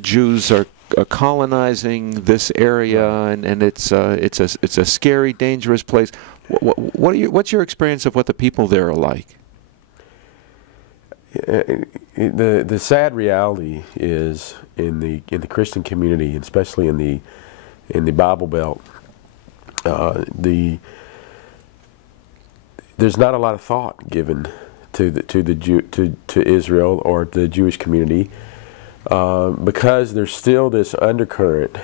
Jews are colonizing this area, and it's a scary, dangerous place. What's your experience of what the people there are like? The sad reality is in the Christian community, especially in the Bible Belt, there's not a lot of thought given to Israel or the Jewish community, because there's still this undercurrent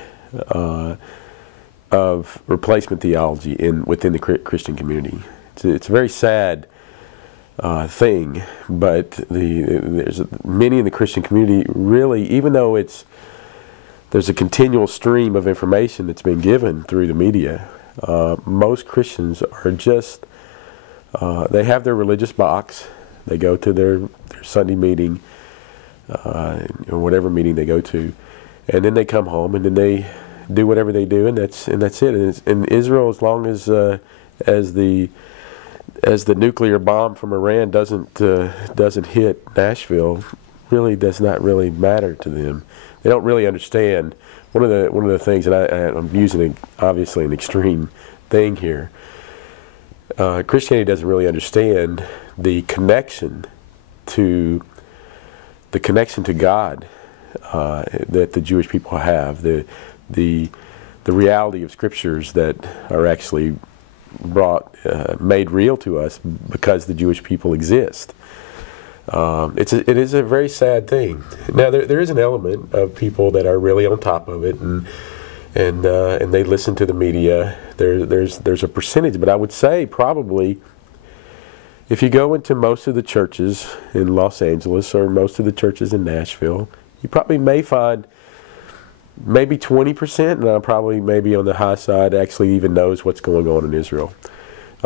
of replacement theology within the Christian community. It's a very sad thing, but there's many in the Christian community really, even though there's a continual stream of information that's been given through the media, most Christians are just they have their religious box. They go to their Sunday meeting, or whatever meeting they go to, and then they come home and then they do whatever they do, and that's it. And in Israel, as long as the nuclear bomb from Iran doesn't hit Nashville, really does not really matter to them. They don't really understand. One of the things, and I'm using obviously an extreme thing here. Christianity doesn't really understand the connection to God that the Jewish people have, the reality of scriptures that are actually made real to us because the Jewish people exist. It is a very sad thing. Now there is an element of people that are really on top of it, and they listen to the media. There's a percentage, but I would say probably if you go into most of the churches in Los Angeles or most of the churches in Nashville, you probably may find maybe 20%, and I'm probably maybe on the high side, actually even knows what's going on in Israel.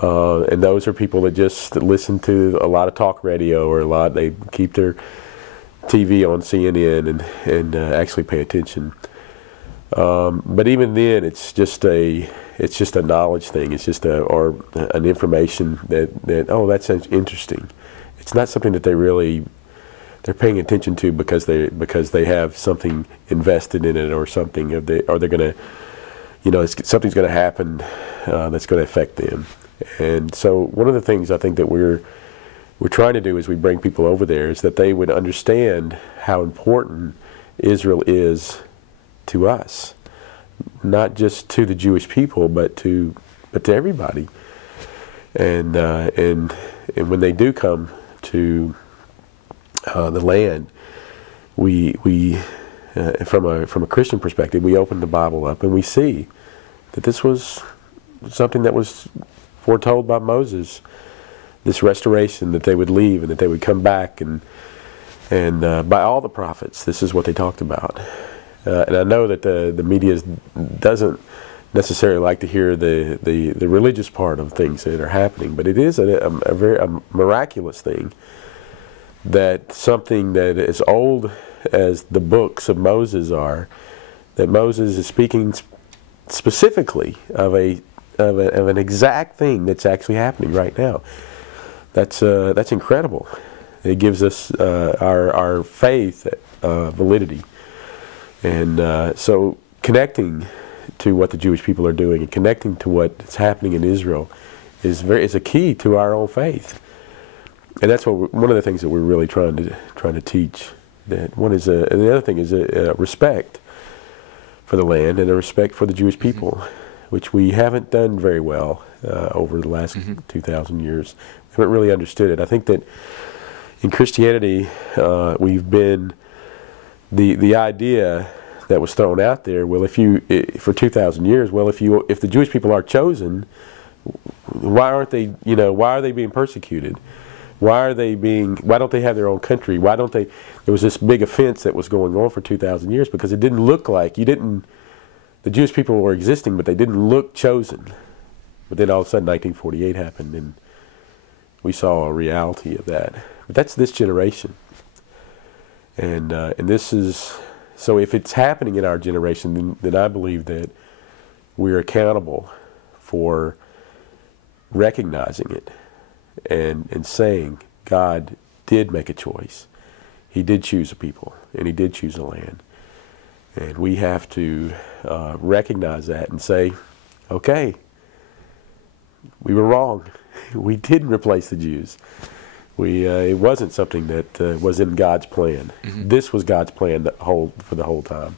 And those are people that just listen to a lot of talk radio, or they keep their TV on CNN and actually pay attention. But even then, it's just a knowledge thing. It's just an information that oh, that sounds interesting. It's not something that they're paying attention to because they have something invested in it, or something, or they're going to, something's going to happen that's going to affect them. And so one of the things I think that we're trying to do as we bring people over there is that they would understand how important Israel is to us, not just to the Jewish people, but to everybody. And when they do come to the land, we from a Christian perspective, we open the Bible up and we see that this was something that was foretold by Moses, this restoration, that they would leave and that they would come back, and by all the prophets, this is what they talked about. And I know that the media doesn't necessarily like to hear the religious part of things that are happening, but it is a very miraculous thing that something that is old as the books of Moses are, that Moses is speaking specifically of an exact thing that's actually happening right now. That's incredible. It gives us our faith validity. And so connecting to what the Jewish people are doing and connecting to what's happening in Israel is a key to our own faith. And that's one of the things that we're really trying to teach. That one is and the other thing is a respect for the land and a respect for the Jewish people, which we haven't done very well over the last 2,000 years. We haven't really understood it. I think that in Christianity, we've been the idea that was thrown out there. Well, for 2,000 years, well, if the Jewish people are chosen, why aren't they? Why are they being persecuted? Why don't they have their own country? Why don't they? There was this big offense that was going on for 2,000 years because it didn't look like the Jewish people were existing, but they didn't look chosen. But then all of a sudden 1948 happened, and we saw a reality of that. But that's this generation. And this is, so if it's happening in our generation, then I believe that we're accountable for recognizing it and saying God did make a choice. He did choose a people, and He did choose a land. And we have to recognize that and say, okay, we were wrong. We didn't replace the Jews. It wasn't something that was in God's plan. This was God's plan for the whole time.